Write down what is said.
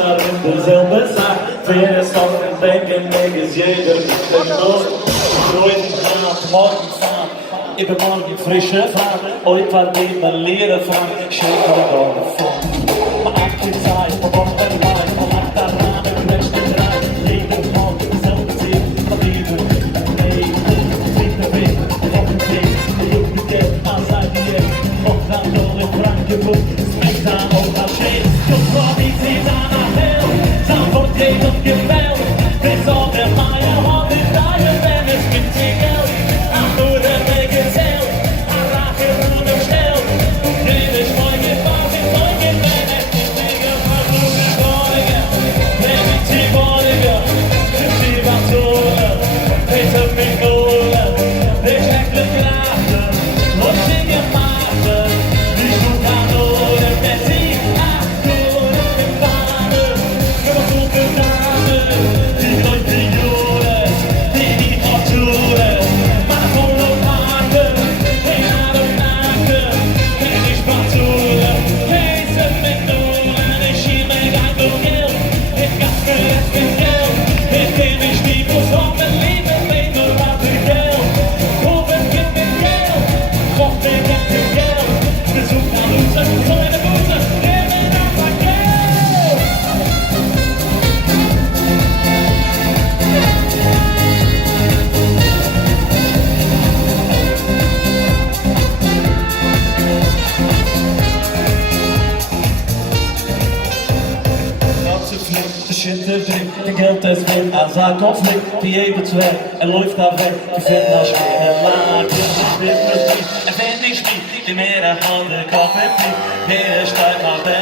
Wasser in derselbe Sack. Wer ist auf dem Denken, ist jeder mit dem Los. Freuden nach morgen fahren, übermorgen frische Fahrt. Heute war die Lehre von Schäfer Dorf. Man hat die Zeit, man braucht ein Wein, man hat da Rahmen, quetscht den Rein. Jeden Morgen selbe Ziel, man lieben, ey, fliegt der Weg, auf dem Weg, der Junge geht, man sagt dir, und dann nur in Frankfurt, schmeckt da auch das Schäden. Und vor wie sie da nach Hell, dann wird jedem gefällt, bis auf der Meier, und in Reihe, wenn es mit sie Geld, am nur der Weg ist hell, am Rache und am Schnell, jede Schmeuge, Basis, Neuge, wenn es nicht Wege, versuche Beuge, wenn ich sie beuge, sind sie Batone, Peter Mingole, der schlechte Grachte, und sie gemachte, wie du Kanone, der sie Achtung im Bade, über so Gnade, die Leute Jules, die Torture, meine volle Marke, den Adem Nacke, kenn ich Batone, Peter Mingole, ich schiebe ein Geld, ich gaske es mit Geld, ich geh mich nie bloß auf mein Leben, wenn du was ich Geld, oben gibt mir Geld, koch mir ganze Geld, besuch an uns, so eine Busse, nehmen auf mein Geld. Ganze Flick, der Shit, der Drick, der Geld, das will, sagt Konflikt, die eben zwei, läuft da weg, die finden das schwer, Lage, das wird mir nicht, wenn ich nicht, die Meere hat der Kopf im Blick, jeder steigt nach der